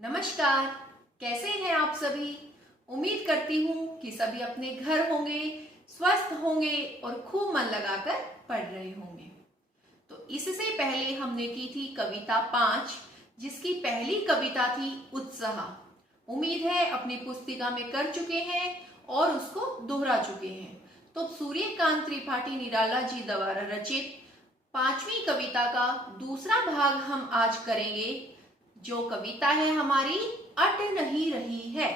नमस्कार। कैसे हैं आप सभी। उम्मीद करती हूँ कि सभी अपने घर होंगे, स्वस्थ होंगे और खूब मन लगाकर पढ़ रहे होंगे। तो इससे पहले हमने की थी कविता 5, जिसकी पहली कविता थी उत्साह। उम्मीद है अपनी पुस्तिका में कर चुके हैं और उसको दोहरा चुके हैं। तो सूर्यकांत त्रिपाठी निराला जी द्वारा रचित 5वीं कविता का दूसरा भाग हम आज करेंगे। जो कविता है हमारी अट नहीं रही है।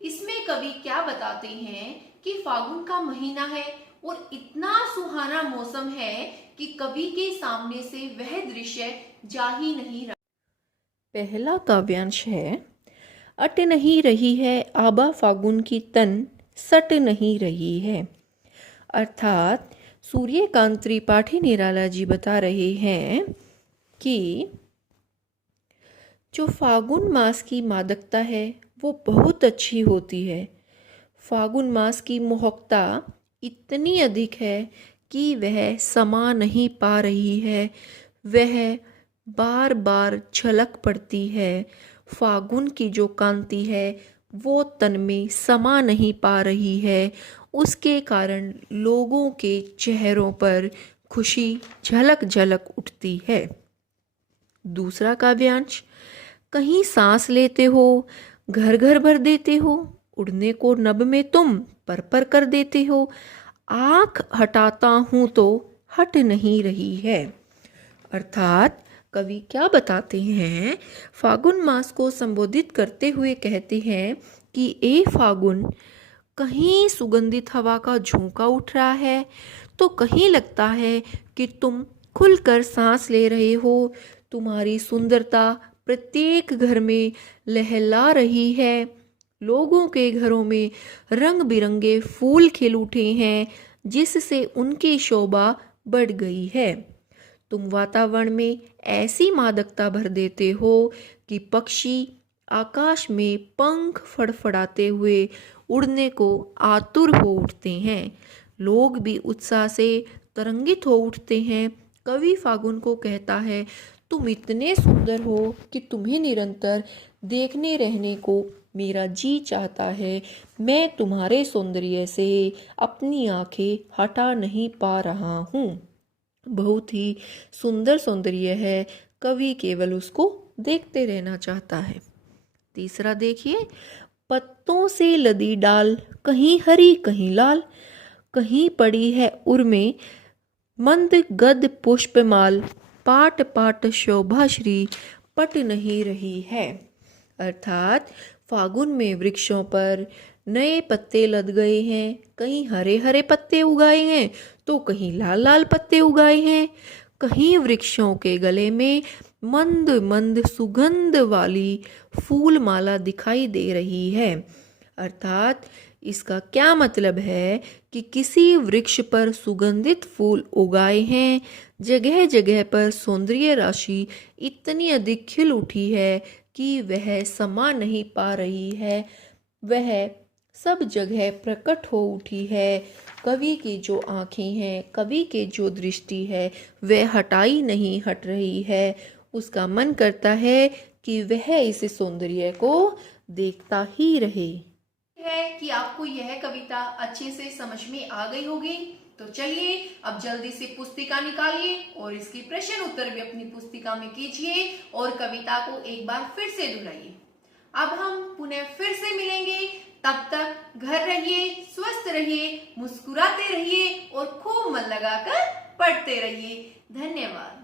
इसमें कवि क्या बताते हैं कि फागुन का महीना है और इतना सुहाना मौसम है कि कवि के सामने से वह दृश्य जा ही नहीं रहा। पहला काव्यांश है, अट नहीं रही है आबा फागुन की तन सट नहीं रही है। अर्थात सूर्यकांत त्रिपाठी निराला जी बता रहे हैं कि जो फागुन मास की मादकता है वो बहुत अच्छी होती है। फागुन मास की मोहकता इतनी अधिक है कि वह समा नहीं पा रही है, वह बार बार झलक पड़ती है। फागुन की जो कांति है वो तन में समा नहीं पा रही है। उसके कारण लोगों के चेहरों पर खुशी झलक झलक उठती है। दूसरा काव्यांश, कहीं सांस लेते हो घर घर भर देते हो, उड़ने को नभ में तुम पर कर देते हो, आंख हटाता हूं तो हट नहीं रही है। अर्थात कवि क्या बताते हैं, फागुन मास को संबोधित करते हुए कहते हैं कि ए फागुन, कहीं सुगंधित हवा का झोंका उठ रहा है तो कहीं लगता है कि तुम खुलकर सांस ले रहे हो। तुम्हारी सुंदरता प्रत्येक घर में लहला रही है। लोगों के घरों में रंग बिरंगे फूल खिल उठे हैं जिससे उनकी शोभा बढ़ गई है। तुम वातावरण में ऐसी मादकता भर देते हो कि पक्षी आकाश में पंख फड़फड़ाते हुए उड़ने को आतुर हो उठते हैं। लोग भी उत्साह से तरंगित हो उठते हैं। कवि फागुन को कहता है, तुम इतने सुंदर हो कि तुम्हें निरंतर देखने रहने को मेरा जी चाहता है। मैं तुम्हारे सौंदर्य से अपनी आंखें हटा नहीं पा रहा हूँ। बहुत ही सुंदर सौंदर्य है, कवि केवल उसको देखते रहना चाहता है। तीसरा देखिए, पत्तों से लदी डाल कहीं हरी कहीं लाल, कहीं पड़ी है उर्मे मंद गद पुष्पमाल, पाट पाट शोभा श्री पट नहीं रही है। अर्थात फागुन में वृक्षों पर नए पत्ते लद गए हैं, कहीं हरे हरे पत्ते उगाए हैं तो कहीं लाल लाल पत्ते उगाए हैं। कहीं वृक्षों के गले में मंद मंद सुगंध वाली फूल माला दिखाई दे रही है। अर्थात इसका क्या मतलब है कि किसी वृक्ष पर सुगंधित फूल उगाए हैं, जगह जगह पर सौंदर्य राशि इतनी अधिक खिल उठी है कि वह समा नहीं पा रही है, वह सब जगह प्रकट हो उठी है। कवि की जो आंखें हैं, कवि की जो दृष्टि है वह हटाई नहीं हट रही है। उसका मन करता है कि वह इस सौंदर्य को देखता ही रहे। है कि आपको यह कविता अच्छे से समझ में आ गई होगी। तो चलिए अब जल्दी से पुस्तिका निकालिए और इसके प्रश्न उत्तर भी अपनी पुस्तिका में कीजिए और कविता को एक बार फिर से दोहराइए। अब हम पुनः फिर से मिलेंगे। तब तक घर रहिए, स्वस्थ रहिए, मुस्कुराते रहिए और खूब मन लगाकर पढ़ते रहिए। धन्यवाद।